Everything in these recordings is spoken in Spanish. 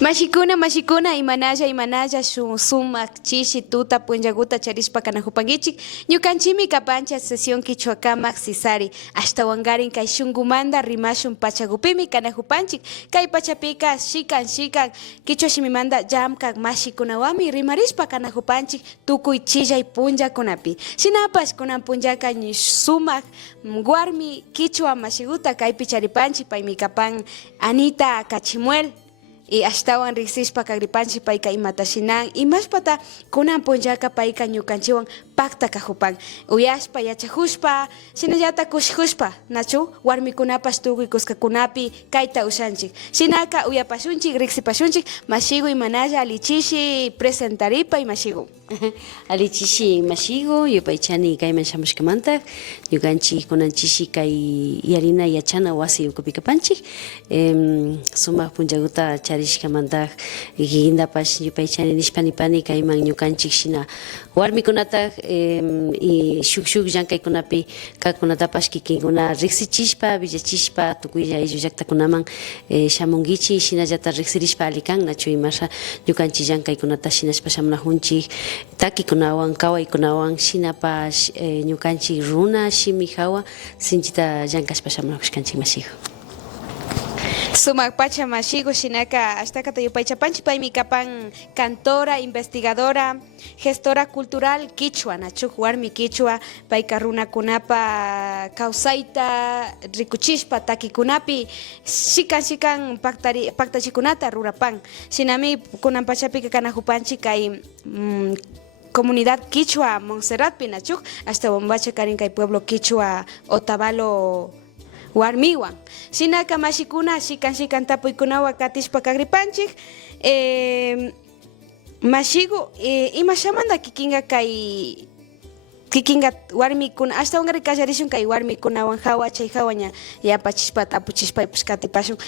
Mashikuna imanalla sumak chishi tuta punllaguta charishpa kanajupankichik ñukanchimi kapancha sesión kichwakamak sisari ashtawangarin kay shunkumanta rimashun pachakupimi kanajupanchik kay pachapika shikan kichwa shimimanta llamkak mashikunawanmi rimarishpa kanajupanchik tukuy chillay punllakunapi shinapash kunan punllaka sumak warmi kichwa mashiguta kaypi charipanchik paymi kapan Anita Cachimuel y ashtawan riksishpa kagripanchik payka imata shinan imashpata kunan punllaka payka ñukanchiwan pakta kajupan uyashpa yachajushpa shinallata kushikushpa nachu warmikunapash tukuy kuskakunapi kayta ushanchik shinaka uyapashunchik riksipashunchik mashigu imanalla alichishi presentaripay mashigu Alichishi mashigu yupaychani kayman shamushkamanta ñukanchik kunanchishi kay yarina yachana wasi ukupi kapanchik sumak punllakuta charishkamanta hindapash yupaychani nishpanipani kayman ñukanchik shina warmikunata y shuk llankaykunapi kakunatapash kikinkuna riksichishpa villachishpa tukuylla ayllu llaktakunaman shamunkichik shinallata riksirishpa ali kan nachu imasha ñukanchik llankaykunata shinashpa shamunajunchik takikunawan kawaykunawan shinapash ñukanchik runa shimi hawa sinchita llankashpa shamunakushkanchik mashigu. Sumak pacha mashigu shinaka ashtakata yupaychapanchik paymi kapan cantora, investigadora, gestora cultural quichua nachuk warmi quichua payka runakunapa kawsayta rikuchishpa takikunapi shikan paktachikunata rurapan shinami kunan pachapika kanajupanchik kay comunidad quichua Montserratpi nachuk hasta bombacha karin kay pueblo quichua Otavalo warmiwan shinaka mashikuna shikan tapuykunawan katishpa kagripanchik mashigu imashamanta kikinga warmikuna ashtawanri kallarishun kay warmikunawan hawa chay hawaña yapachishpa tapuchishpaypish katipashun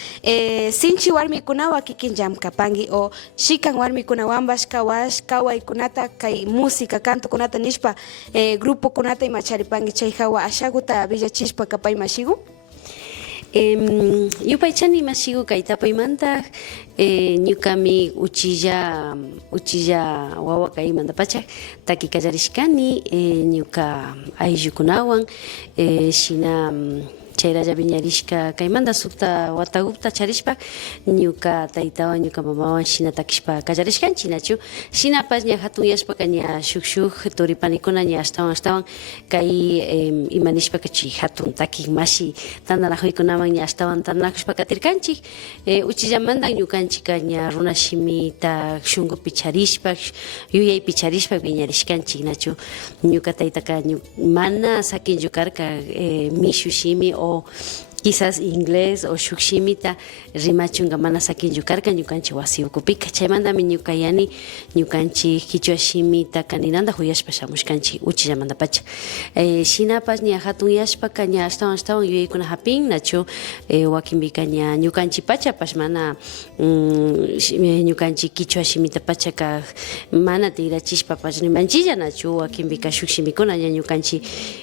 sinchi warmikunawan kikin llamkapanki o shikan warmikunawanbash kawaykunata kay música cantokunata nishpa grupokunata ima charipanki chay hawa ashaguta villachishpa kapay mashigu. Yupaychani mashigu kay tapuymanta ñukami uchilla wawa kaymanta pacha taki kallarishkani ñuka ayllukunawan shina chayralla viñarishka kaymanta sukta watagupta charishpa ñuka taytawan ñuka mamawan shina takishpa kallarishkanchik nachu shinapash ña hatunyashpaka ña shuk turipanikuna ña ashtawan kay imanishpaka chay hatun taki mashi tanarajuykunaman ña ashtawan tanakushpa katirkanchik uchillamanta ñukanchika ña runa shimita shunkupi charishpa yuyaypi charishpa viñarishkanchik nachu ñuka taytaka mana sakinchu karka mishu shimi o quizás inglés o shukshimita rimachunga mana sakinchu karka ñukanchik wasi ukupika chaymantami ñuka yani ñukanchik kichwa shimita kaninanta huyashpa shamushkanchik uchillamanta pacha shinapash ña hatunyashpaka ña ashtawan yuyaykuna hapin nachu wakinpika ña ñukanchik pachapash mana ñukanchik kichwa shimita pachaka mana tigrachishpapash rimanchilla nachu wakinpika shuk shimikuna ña ñukanchik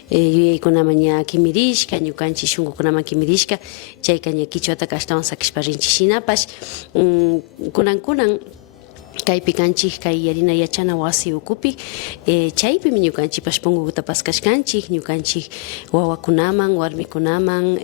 yuyaykunaman ña kimirishka ñukanchik shunkukunaman kimirishka chayka ña kichwataka ashtawan sakishpa rinchik shinapash kunan kaypi kanchik kay yarina yachana wasi ukupi chaypimi ñukanchikpash punkukuta paskashkanchik ñukanchik wawakunaman warmikunaman